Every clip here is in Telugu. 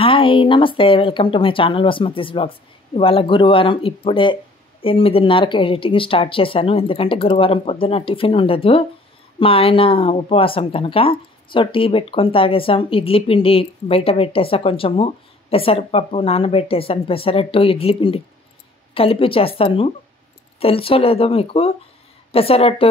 హాయ్ నమస్తే, welcome to my channel Vasumati's blogs. ఇవాళ గురువారం, ఇప్పుడే 8:30కి ఎడిటింగ్ స్టార్ట్ చేశాను. ఎందుకంటే గురువారం పొద్దున టిఫిన్ ఉండదు, మా ఆయన ఉపవాసం కనుక. సో టీ పెట్టుకొని తాగేసాం. ఇడ్లీ పిండి బయట పెట్టేసా, కొంచెము పెసరపప్పు నానబెట్టేసాను. పెసరట్టు ఇడ్లీ పిండి కలిపి చేస్తాను. తెలుసో లేదో మీకు, పెసరట్టు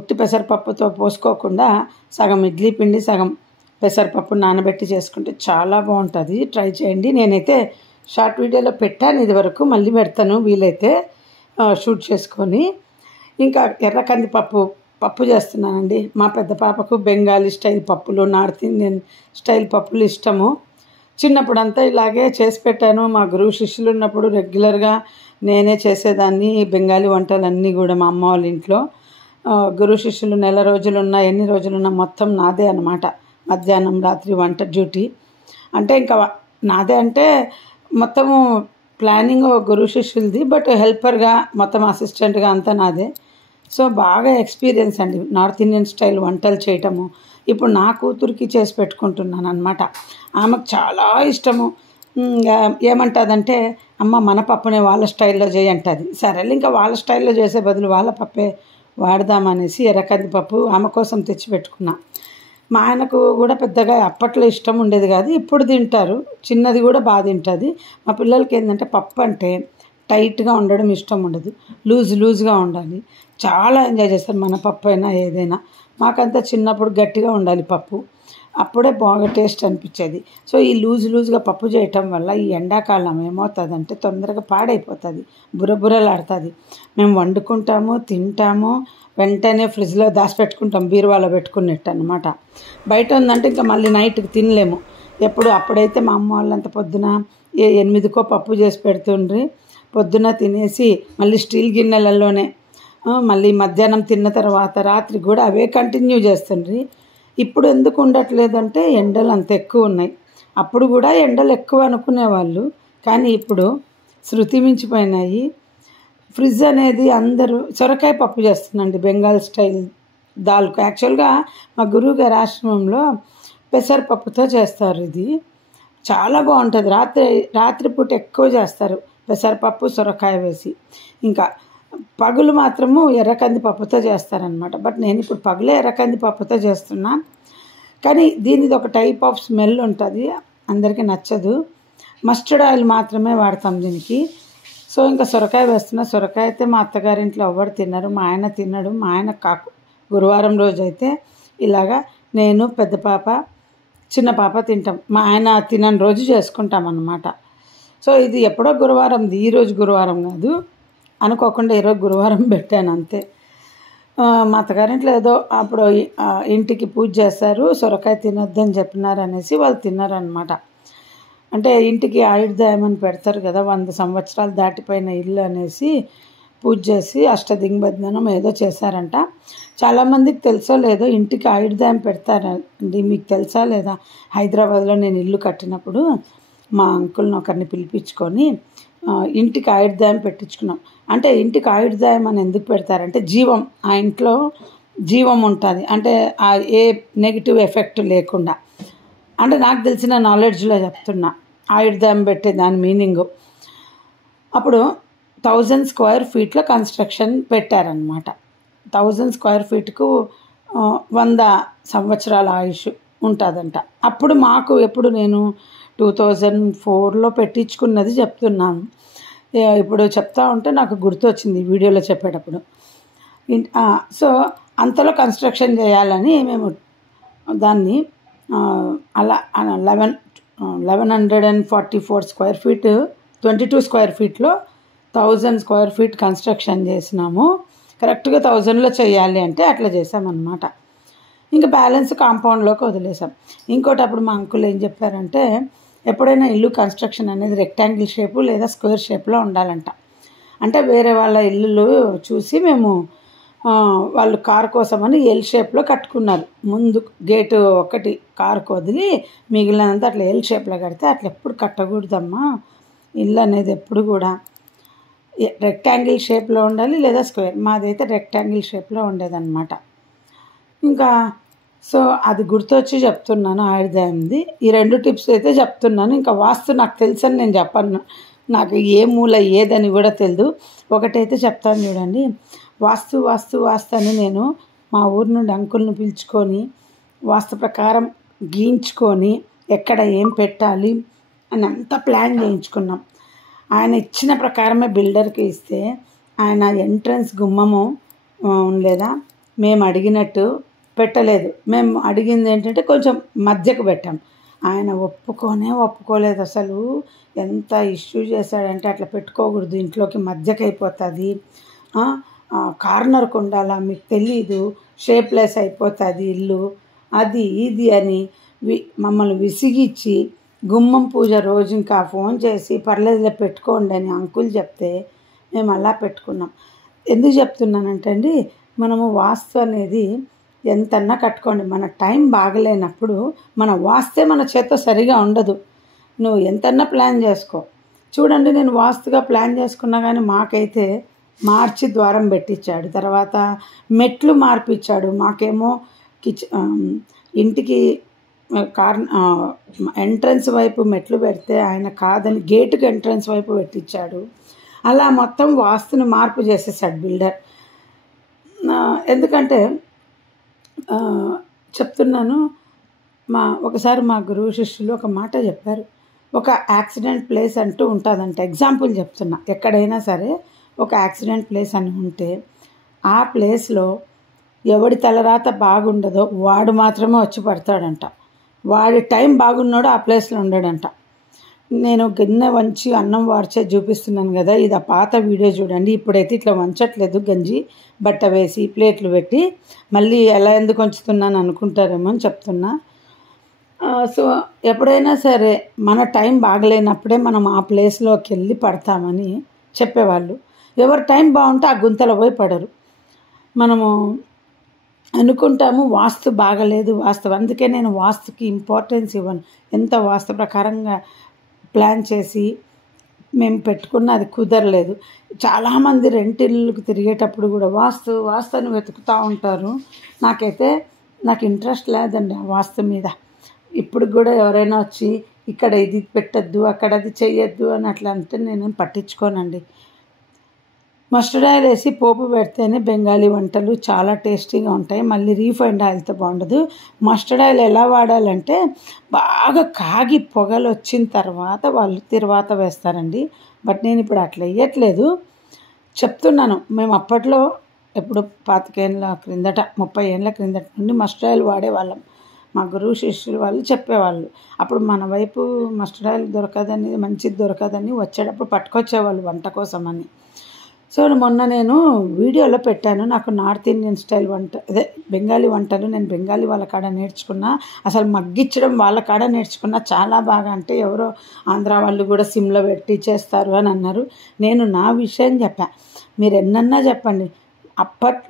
ఉట్టి పెసరపప్పుతో పోసుకోకుండా సగం ఇడ్లీ పిండి సగం పెసరపప్పు నానబెట్టి చేసుకుంటే చాలా బాగుంటుంది. ట్రై చేయండి. నేనైతే షార్ట్ వీడియోలో పెట్టాను ఇదివరకు, మళ్ళీ పెడతాను వీలైతే షూట్ చేసుకొని. ఇంకా ఎర్ర పప్పు చేస్తున్నానండి. మా పెద్ద పాపకు బెంగాలీ స్టైల్ పప్పులు, నార్త్ ఇండియన్ స్టైల్ పప్పులు ఇష్టము. చిన్నప్పుడంతా ఇలాగే చేసి పెట్టాను. మా గురువు శిష్యులు ఉన్నప్పుడు రెగ్యులర్గా నేనే చేసేదాన్ని బెంగాలీ వంటలన్నీ కూడా మా అమ్మ వాళ్ళ ఇంట్లో. గురువు శిష్యులు నెల రోజులున్నా ఎన్ని రోజులున్నా మొత్తం నాదే అన్నమాట. మధ్యాహ్నం రాత్రి వంట డ్యూటీ అంటే ఇంకా నాదే, అంటే మొత్తము ప్లానింగ్ గురువు శిష్యులది, బట్ హెల్పర్గా మొత్తం అసిస్టెంట్గా అంతా నాదే. సో బాగా ఎక్స్పీరియన్స్ అండి నార్త్ ఇండియన్ స్టైల్ వంటలు చేయటము. ఇప్పుడు నా కూతురికి చేసి పెట్టుకుంటున్నాను అనమాట. ఆమెకు చాలా ఇష్టము. ఏమంటుందంటే, అమ్మ మన పప్పునే వాళ్ళ స్టైల్లో చేయంటుంది. సరేలే, ఇంకా వాళ్ళ స్టైల్లో చేసే బదులు వాళ్ళ పప్పే వాడదామనేసి ఎర్రకందిపప్పు ఆమె కోసం తెచ్చిపెట్టుకున్నా. మా ఆయనకు కూడా పెద్దగా అప్పట్లో ఇష్టం ఉండేది కాదు, ఇప్పుడు తింటారు. చిన్నది కూడా బాగా తింటుంది. మా పిల్లలకి ఏంటంటే పప్పు అంటే టైట్గా ఉండడం ఇష్టం ఉండదు, లూజ్గా ఉండాలి. చాలా ఎంజాయ్ చేస్తారు మన పప్పు అయినా ఏదైనా. మాకంతా చిన్నప్పుడు గట్టిగా ఉండాలి పప్పు, అప్పుడే బాగా టేస్ట్ అనిపించేది. సో ఈ లూజ్గా పప్పు చేయటం వల్ల ఈ ఎండాకాలం ఏమవుతుందంటే తొందరగా పాడైపోతుంది, బుర్రలాడుతుంది. మేము వండుకుంటాము, తింటాము, వెంటనే ఫ్రిడ్జ్లో దాచిపెట్టుకుంటాం, బీరువాలో పెట్టుకున్నట్టు అనమాట. బయట ఉందంటే ఇంకా మళ్ళీ నైట్కి తినలేము. అప్పుడైతే మా అమ్మ వాళ్ళంతా పొద్దున 8కో పప్పు చేసి పెడుతుండ్రి. పొద్దున తినేసి మళ్ళీ స్టీల్ గిన్నెలలోనే మళ్ళీ మధ్యాహ్నం తిన్న తర్వాత రాత్రి కూడా అవే కంటిన్యూ చేస్తుండ్రి. ఇప్పుడు ఎందుకు ఉండట్లేదంటే ఎండలు అంత ఎక్కువ ఉన్నాయి. అప్పుడు కూడా ఎండలు ఎక్కువ అనుకునేవాళ్ళు, కానీ ఇప్పుడు శృతి మించిపోయినాయి. ఫ్రిడ్జ్ అనేది అందరూ సొరకాయ పప్పు చేస్తుందండి, బెంగాల్ స్టైల్ దాల్కు. యాక్చువల్గా మా గురువు గారి ఆశ్రమంలో పెసరపప్పుతో చేస్తారు. ఇది చాలా బాగుంటుంది. రాత్రిపూట ఎక్కువ చేస్తారు పెసరపప్పు సొరకాయ వేసి. ఇంకా పగులు మాత్రము ఎర్రకందిపప్పుతో చేస్తారనమాట. బట్ నేను ఇప్పుడు పగులే ఎర్రకందిపప్పుతో చేస్తున్నా, కానీ దీనిది ఒక టైప్ ఆఫ్ స్మెల్ ఉంటుంది, అందరికీ నచ్చదు. మస్టర్డ్ ఆయిల్ మాత్రమే వాడతాం దీనికి. సో ఇంకా సొరకాయ వేస్తున్నా. సొరకాయ అయితే మా అత్తగారింట్లో ఎవరు తినరు, మా ఆయన తినడు. మా ఆయన గురువారం రోజు అయితే ఇలాగా నేను, పెద్ద పాప, చిన్న పాప తింటాం. మా ఆయన తినని రోజు చేసుకుంటాం అన్నమాట. సో ఇది ఎప్పుడో గురువారం, ఈరోజు గురువారం కాదు, అనుకోకుండా ఈరోజు గురువారం పెట్టాను అంతే. మా అత్తగారింట్లో ఏదో అప్పుడు ఇంటికి పూజ చేస్తారు, సొరకాయ తినొద్దని చెప్పినారు అనేసి వాళ్ళు తిన్నారనమాట. అంటే ఇంటికి ఆయుర్దాయం అని పెడతారు కదా, 100 సంవత్సరాలు దాటిపోయిన ఇల్లు అనేసి పూజ చేసి అష్టదిగ్బంధనం ఏదో చేశారంట. చాలామందికి తెలుసో లేదో ఇంటికి ఆయుర్దాయం పెడతారండి. మీకు తెలుసా లేదా? హైదరాబాద్లో నేను ఇల్లు కట్టినప్పుడు మా అంకుల్ని ఒకరిని పిలిపించుకొని ఇంటికి ఆయుర్దాయం పెట్టించుకున్నాం. అంటే ఇంటికి ఆయుర్దాయం అని ఎందుకు పెడతారంటే జీవం, ఆ ఇంట్లో జీవం ఉంటుంది, అంటే ఏ నెగిటివ్ ఎఫెక్ట్ లేకుండా. అంటే నాకు తెలిసిన నాలెడ్జ్లో చెప్తున్నా ఆయుర్దాయం పెట్టే దాని మీనింగు. అప్పుడు 1000 స్క్వేర్ ఫీట్లో కన్స్ట్రక్షన్ పెట్టారనమాట. 1000 స్క్వేర్ ఫీట్కు 100 సంవత్సరాల ఆయుష్ ఉంటుందంట. అప్పుడు మాకు ఎప్పుడు నేను 2004లో పెట్టించుకున్నది చెప్తున్నాను. ఇప్పుడు చెప్తా ఉంటే నాకు గుర్తొచ్చింది వీడియోలో చెప్పేటప్పుడు. సో అంతలో కన్స్ట్రక్షన్ చేయాలని మేము దాన్ని అలా 1144 స్క్వేర్ ఫీట్, 22 స్క్వేర్ ఫీట్లో 1000 స్క్వేర్ ఫీట్ కన్స్ట్రక్షన్ చేసినాము. కరెక్ట్గా 1000లో చేయాలి అంటే అట్లా చేసామన్నమాట. ఇంకా బ్యాలెన్స్ కాంపౌండ్లోకి వదిలేసాం. ఇంకోటి అప్పుడు మా అంకుల్ ఏం చెప్పారంటే, ఎప్పుడైనా ఇల్లు కన్స్ట్రక్షన్ అనేది రెక్టాంగిల్ షేపు లేదా స్క్వేర్ షేప్లో ఉండాలంట. అంటే వేరే వాళ్ళ ఇల్లులు చూసి మేము వాళ్ళు కారు కోసమని ఎల్ షేప్లో కట్టుకున్నారు. ముందు గేటు ఒకటి కారుకు వదిలి మిగిలినంత అట్లా ఎల్ షేప్లో కడితే అట్లా ఎప్పుడు కట్టకూడదమ్మా, ఇల్లు అనేది ఎప్పుడు కూడా రెక్టాంగిల్ షేప్లో ఉండాలి లేదా స్క్వేర్. మాదైతే రెక్టాంగిల్ షేప్లో ఉండేదన్నమాట. ఇంకా సో అది గుర్తొచ్చి చెప్తున్నాను ఆయుర్దాయంది. ఈ 2 టిప్స్ అయితే చెప్తున్నాను. ఇంకా వాస్తు నాకు తెలుసని నేను చెప్పను. నాకు ఏ మూల ఏదని కూడా తెలియదు. ఒకటైతే చెప్తాను చూడండి. వాస్తు వాస్తు వాస్తు అని నేను మా ఊరు నుండి అంకుల్ని పిలుచుకొని వాస్తు ప్రకారం గీయించుకొని ఎక్కడ ఏం పెట్టాలి అని అంతా ప్లాన్ చేయించుకున్నాం. ఆయన ఇచ్చిన ప్రకారమే బిల్డర్కి ఇస్తే ఆయన ఎంట్రన్స్ గుమ్మము ఉండలేదా, మేము అడిగినట్టు పెట్టలేదు. మేము అడిగింది ఏంటంటే కొంచెం మధ్యకు పెట్టాం. ఆయన ఒప్పుకోలేదు. అసలు ఎంత ఇష్యూ చేశాడంటే అట్లా పెట్టుకోకూడదు, ఇంట్లోకి మధ్యకి అయిపోతుంది, కార్నర్కు ఉండాలా, మీకు తెలీదు, షేప్లెస్ అయిపోతుంది ఇల్లు, అది ఇది అని మమ్మల్ని విసిగిచ్చి గుమ్మం పూజ రోజు ఇంకా ఫోన్ చేసి పర్లేదులే పెట్టుకోండి అని అంకుల్ చెప్తే మేము అలా పెట్టుకున్నాం. ఎందుకు చెప్తున్నానంటే అండి, మనము వాస్తు అనేది ఎంతన్నా కట్టుకోండి, మన టైం బాగలేనప్పుడు మన వాస్తే మన చేత్తో సరిగా ఉండదు. నువ్వు ఎంతన్నా ప్లాన్ చేసుకో. చూడండి, నేను వాస్తుగా ప్లాన్ చేసుకున్నా కానీ మాకైతే మార్చి ద్వారం పెట్టించాడు, తర్వాత మెట్లు మార్పిచ్చాడు. మాకేమో ఇంటికి ఎంట్రన్స్ వైపు మెట్లు పెడితే ఆయన కాదని గేటుకి ఎంట్రన్స్ వైపు పెట్టించాడు. అలా మొత్తం వాస్తుని మార్పు చేసేసాడు బిల్డర్. ఎందుకంటే చెప్తున్నాను, ఒకసారి మా గురువు శిష్యులు ఒక మాట చెప్పారు. ఒక యాక్సిడెంట్ ప్లేస్ అంటూ ఉంటుందంట. ఎగ్జాంపుల్ చెప్తున్నా, ఎక్కడైనా సరే ఒక యాక్సిడెంట్ ప్లేస్ అని ఉంటే ఆ ప్లేస్లో ఎవడి తలరాత బాగుండదో వాడు మాత్రమే వచ్చి పడతాడంట. వాడి టైం బాగున్నాడు ఆ ప్లేస్లో ఉండడంట. నేను గిన్నె వంచి అన్నం వార్చే చూపిస్తున్నాను కదా, ఇది ఆ పాత వీడియో చూడండి. ఇప్పుడైతే ఇట్లా వంచట్లేదు, గంజి బట్ట వేసి ప్లేట్లు పెట్టి మళ్ళీ ఎలా ఎందుకు వంచుతున్నాను అనుకుంటారేమో అని చెప్తున్నా. సో ఎప్పుడైనా సరే మన టైం బాగలేనప్పుడే మనం ఆ ప్లేస్లోకి వెళ్ళి పడతామని చెప్పేవాళ్ళు. ఎవరి టైం బాగుంటే ఆ గుంతలో పోయి పడరు. మనము అనుకుంటాము వాస్తు బాగలేదు అందుకే నేను వాస్తుకి ఇంపార్టెన్స్ ఇవ్వను. ఎంత వాస్తు ప్రకారంగా ప్లాన్ చేసి మేము పెట్టుకున్న అది కుదరలేదు. చాలామంది రెంటిళ్ళకు తిరిగేటప్పుడు కూడా వాస్తు అని వెతుకుతూ ఉంటారు. నాకు ఇంట్రెస్ట్ లేదండి ఆ వాస్తు మీద. ఇప్పుడు కూడా ఎవరైనా వచ్చి ఇక్కడ ఇది పెట్టద్దు, అక్కడ అది చెయ్యొద్దు అని అట్లా అంటే నేను పట్టించుకోనండి. మస్టర్డ్ ఆయిల్ వేసి పోపు పెడితేనే బెంగాలీ వంటలు చాలా టేస్టీగా ఉంటాయి. మళ్ళీ రీఫైండ్ ఆయిల్తో బాగుండదు. మస్టర్డ్ ఆయిల్ ఎలా వాడాలంటే బాగా కాగి పొగలు వచ్చిన తర్వాత వాళ్ళు తిరువాత వేస్తారండి. బట్ నేను ఇప్పుడు అట్లా వేయట్లేదు, చెప్తున్నాను. మేము అప్పట్లో ఎప్పుడు 25 ఏళ్ళ క్రిందట 30 ఏళ్ళ క్రిందట నుండి మస్టర్డ్ ఆయిల్ వాడేవాళ్ళం. మా గురువు శిష్యులు వాళ్ళు చెప్పేవాళ్ళు. అప్పుడు మన వైపు మస్టర్డ్ ఆయిల్ దొరకదని, మంచిది దొరకదని వచ్చేటప్పుడు పట్టుకొచ్చేవాళ్ళు వంట కోసం అని. సో మొన్న నేను వీడియోలో పెట్టాను, నాకు నార్త్ ఇండియన్ స్టైల్ వంట, అదే బెంగాలీ వంటలు నేను బెంగాలీ వాళ్ళ కాడ నేర్చుకున్నా. అసలు మగ్గిచ్చడం వాళ్ళ కాడ నేర్చుకున్నా, చాలా బాగా. అంటే ఎవరో ఆంధ్ర వాళ్ళు కూడా సిమ్లో పెట్టి చేస్తారు అని అన్నారు. నేను నా విషయం చెప్పా, మీరు ఎన్నన్నా చెప్పండి,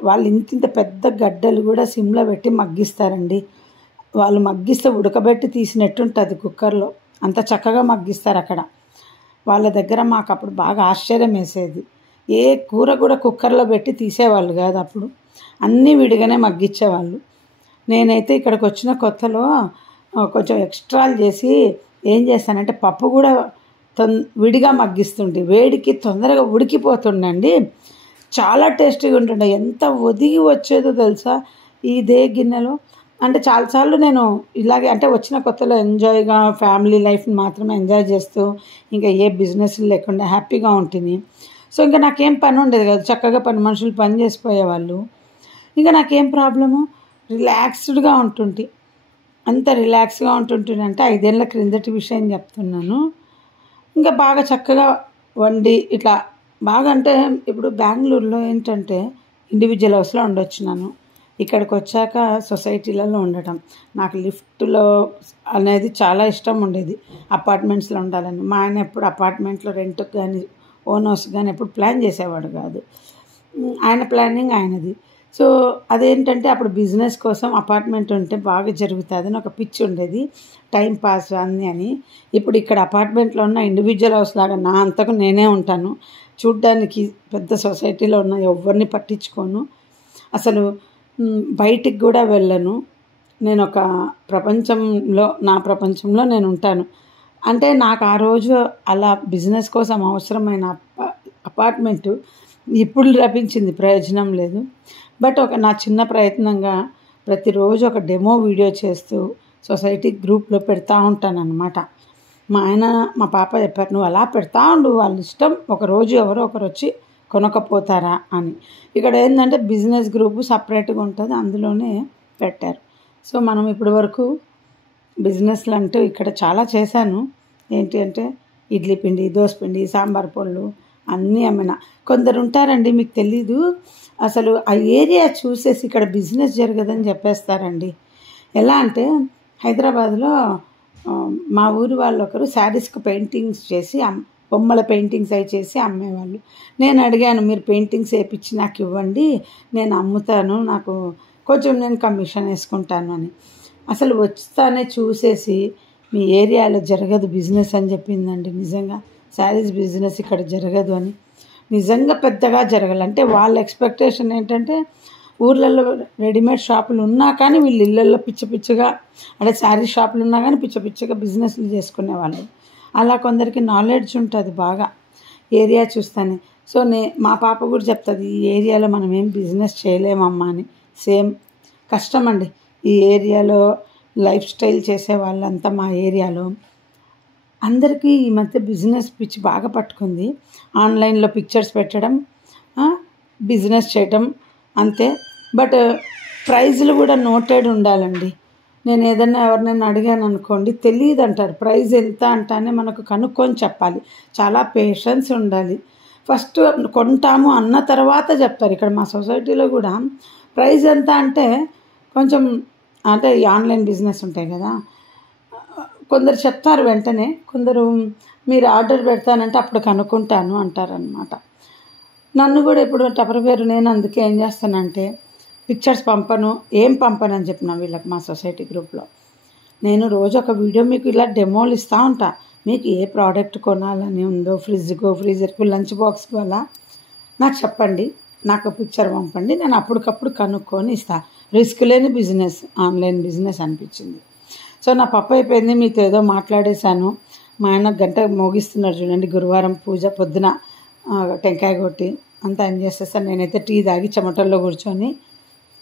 వాళ్ళు ఇంత పెద్ద గడ్డలు కూడా సిమ్లో పెట్టి మగ్గిస్తారండి. వాళ్ళు మగ్గిస్తే ఉడకబెట్టి తీసినట్టుంటుంది కుక్కర్లో, అంత చక్కగా మగ్గిస్తారు అక్కడ. వాళ్ళ దగ్గర మాకు అప్పుడు బాగా ఆశ్చర్యం వేసేది. ఏ కూర కూడా కుక్కర్లో పెట్టి తీసేవాళ్ళు కాదు, అప్పుడు అన్నీ విడిగానే మగ్గించేవాళ్ళు. నేనైతే ఇక్కడికి వచ్చిన కొత్తలో కొంచెం ఎక్స్ట్రాలు చేసి ఏం చేస్తానంటే పప్పు కూడా విడిగా మగ్గిస్తుండే, వేడికి తొందరగా ఉడికిపోతుండండి. చాలా టేస్టీగా ఉంటుండే, ఎంత ఒదిగి వచ్చేదో తెలుసా ఇదే గిన్నెలో. అంటే చాలాసార్లు నేను ఇలాగే, అంటే వచ్చిన కొత్తలో ఎంజాయ్గా ఫ్యామిలీ లైఫ్ని మాత్రమే ఎంజాయ్ చేస్తూ ఇంకా ఏ బిజినెస్ లేకుండా హ్యాపీగా ఉంటుంది. సో ఇంకా నాకేం పని ఉండేది కదా, చక్కగా పని మనుషులు పని చేసిపోయేవాళ్ళు. ఇంకా నాకేం ప్రాబ్లము, రిలాక్స్డ్గా ఉంటుంటే, అంత రిలాక్స్గా ఉంటుంటుందంటే 5 ఏళ్ళ క్రిందటి విషయం చెప్తున్నాను. ఇంకా బాగా చక్కగా వండి ఇట్లా బాగా. అంటే ఇప్పుడు బెంగళూరులో ఏంటంటే ఇండివిజువల్ హౌస్లో ఉండొచ్చున్నాను. ఇక్కడికి వచ్చాక సొసైటీలలో ఉండటం, నాకు లిఫ్ట్లో అనేది చాలా ఇష్టం ఉండేది. అపార్ట్మెంట్స్లో ఉండాలని. మా ఆయన ఎప్పుడు అపార్ట్మెంట్లో రెంట్కి కానీ ఓన్ హౌస్ కానీ ఎప్పుడు ప్లాన్ చేసేవాడు కాదు. ఆయన ప్లానింగ్ ఆయనది. సో అదేంటంటే అప్పుడు బిజినెస్ కోసం అపార్ట్మెంట్ ఉంటే బాగా జరుగుతుంది అని ఒక పిచ్చి ఉండేది, టైం పాస్ అన్నీ అని. ఇప్పుడు ఇక్కడ అపార్ట్మెంట్లో ఉన్న ఇండివిజువల్ హౌస్ లాగా నా అంతకు నేనే ఉంటాను. చూడ్డానికి పెద్ద సొసైటీలో ఉన్న ఎవరిని పట్టించుకోను, అసలు బయటికి కూడా వెళ్ళను. నేను ఒక ప్రపంచంలో, నా ప్రపంచంలో నేను ఉంటాను. అంటే నాకు ఆ రోజు అలా బిజినెస్ కోసం అవసరమైన అపార్ట్మెంటు ఇప్పుడు లభించింది, ప్రయోజనం లేదు. బట్ నా చిన్న ప్రయత్నంగా ప్రతిరోజు ఒక డెమో వీడియో చేస్తూ సొసైటీ గ్రూప్లో పెడతా ఉంటానన్నమాట. మా ఆయన మా పాప చెప్పారు, నువ్వు అలా పెడతా ఉండు, వాళ్ళ ఇష్టం, ఒకరోజు ఎవరో ఒకరు వచ్చి కొనకపోతారా అని. ఇక్కడ ఏంటంటే బిజినెస్ గ్రూపు సపరేట్గా ఉంటుంది, అందులోనే పెట్టారు. సో మనం ఇప్పటి వరకు బిజినెస్లు అంటూ ఇక్కడ చాలా చేశాను. ఏంటి అంటే ఇడ్లీ పిండి, దోశ పిండి, సాంబార్ పళ్ళు అన్నీ అమ్మిన. కొందరు ఉంటారండి, మీకు తెలీదు, అసలు ఆ ఏరియా చూసేసి ఇక్కడ బిజినెస్ జరగదని చెప్పేస్తారండి. ఎలా అంటే హైదరాబాద్లో మా ఊరి వాళ్ళు ఒకరు శారీస్కి పెయింటింగ్స్ చేసి బొమ్మల పెయింటింగ్స్ అవి చేసి అమ్మేవాళ్ళు. నేను అడిగాను, మీరు పెయింటింగ్స్ వేయించి నాకు ఇవ్వండి, నేను అమ్ముతాను, నాకు కొంచెం నేను కమిషన్ వేసుకుంటాను అని. అసలు వస్తానే చూసేసి మీ ఏరియాలో జరగదు బిజినెస్ అని చెప్పిందండి. నిజంగా శారీస్ బిజినెస్ ఇక్కడ జరగదు అని. నిజంగా పెద్దగా జరగాలి అంటే వాళ్ళ ఎక్స్పెక్టేషన్ ఏంటంటే ఊర్లలో రెడీమేడ్ షాపులు ఉన్నా కానీ వీళ్ళు ఇళ్ళల్లో పిచ్చిగా, అంటే శారీ షాపులు ఉన్నా కానీ పిచ్చిగా బిజినెస్లు చేసుకునేవాళ్ళు. అలా కొందరికి నాలెడ్జ్ ఉంటుంది బాగా ఏరియా చూస్తానే. సో మా పాప కూడా చెప్తుంది, ఈ ఏరియాలో మనం ఏం బిజినెస్ చేయలేమమ్మా అని. సేమ్ కష్టం అండి ఈ ఏరియాలో లైఫ్ స్టైల్ చేసే వాళ్ళంతా. మా ఏరియాలో అందరికీ ఈ మధ్య బిజినెస్ పిచ్చి బాగా పట్టుకుంది. ఆన్లైన్లో పిక్చర్స్ పెట్టడం, బిజినెస్ చేయడం అంతే. బట్ ప్రైజులు కూడా నోటెడ్ ఉండాలండి. నేను ఏదన్నా ఎవరినైనా అడిగాను అనుకోండి, తెలియదు అంటారు, ప్రైజ్ ఎంత అంటానే మనకు కనుక్కొని చెప్పాలి. చాలా పేషెన్స్ ఉండాలి. ఫస్ట్ కొంటాము అన్న తర్వాత చెప్తారు. ఇక్కడ మా సొసైటీలో కూడా ప్రైజ్ ఎంత అంటే కొంచెం, అంటే ఈ ఆన్లైన్ బిజినెస్ ఉంటాయి కదా, కొందరు చెప్తారు వెంటనే, కొందరు మీరు ఆర్డర్ పెడతానంటే అప్పుడు కనుక్కుంటాను అంటారనమాట. నన్ను కూడా ఇప్పుడు టపరపేరు, నేను అందుకే ఏం చేస్తానంటే పిక్చర్స్ ఏం పంపను అని చెప్పిన వీళ్ళకి మా సొసైటీ గ్రూప్లో. నేను రోజు ఒక వీడియో మీకు ఇలా డెమోలు ఇస్తూ ఉంటా. మీకు ఏ ప్రోడక్ట్ కొనాలని ఉందో, ఫ్రీజర్కు, లంచ్ బాక్స్కు అలా నాకు చెప్పండి, నాకు పిక్చర్ పంపండి, నేను అప్పటికప్పుడు కనుక్కొని ఇస్తాను. రిస్క్ లేని బిజినెస్ ఆన్లైన్ బిజినెస్ అనిపించింది. సో నా పప్పు అయిపోయింది, మీతో ఏదో మాట్లాడేశాను. మా ఆయన గంట మోగిస్తున్నారు చూడండి. గురువారం పూజ పొద్దున టెంకాయ కొట్టి అంతా ఆయన చేసేస్తాను. నేనైతే టీ తాగి చెమటల్లో కూర్చొని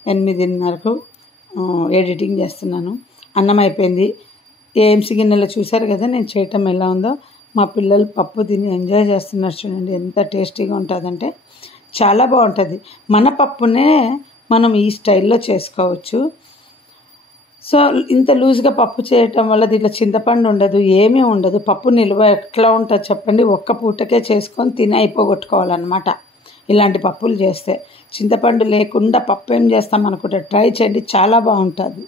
8:30కు ఎడిటింగ్ చేస్తున్నాను. అన్నం అయిపోయింది. ఏఎంసీ గిన్నెలో చూశారు కదా నేను చేయటం ఎలా ఉందో. మా పిల్లలు పప్పు తిని ఎంజాయ్ చేస్తున్నారు చూడండి. ఎంత టేస్టీగా ఉంటుందంటే చాలా బాగుంటుంది. మన పప్పునే మనం ఈ స్టైల్లో చేసుకోవచ్చు. సో ఇంత లూజ్గా పప్పు చేయటం వల్ల దీంట్లో చింతపండు ఉండదు, ఏమీ ఉండదు. పప్పు నిల్వ ఎట్లా ఉంటుంది చెప్పండి, ఒక్క పూటకే చేసుకొని తిని అయిపోగొట్టుకోవాలన్నమాట. ఇలాంటి పప్పులు చేస్తే చింతపండు లేకుండా పప్పు ఏం చేస్తాం అనుకుంటే ట్రై చేయండి, చాలా బాగుంటుంది.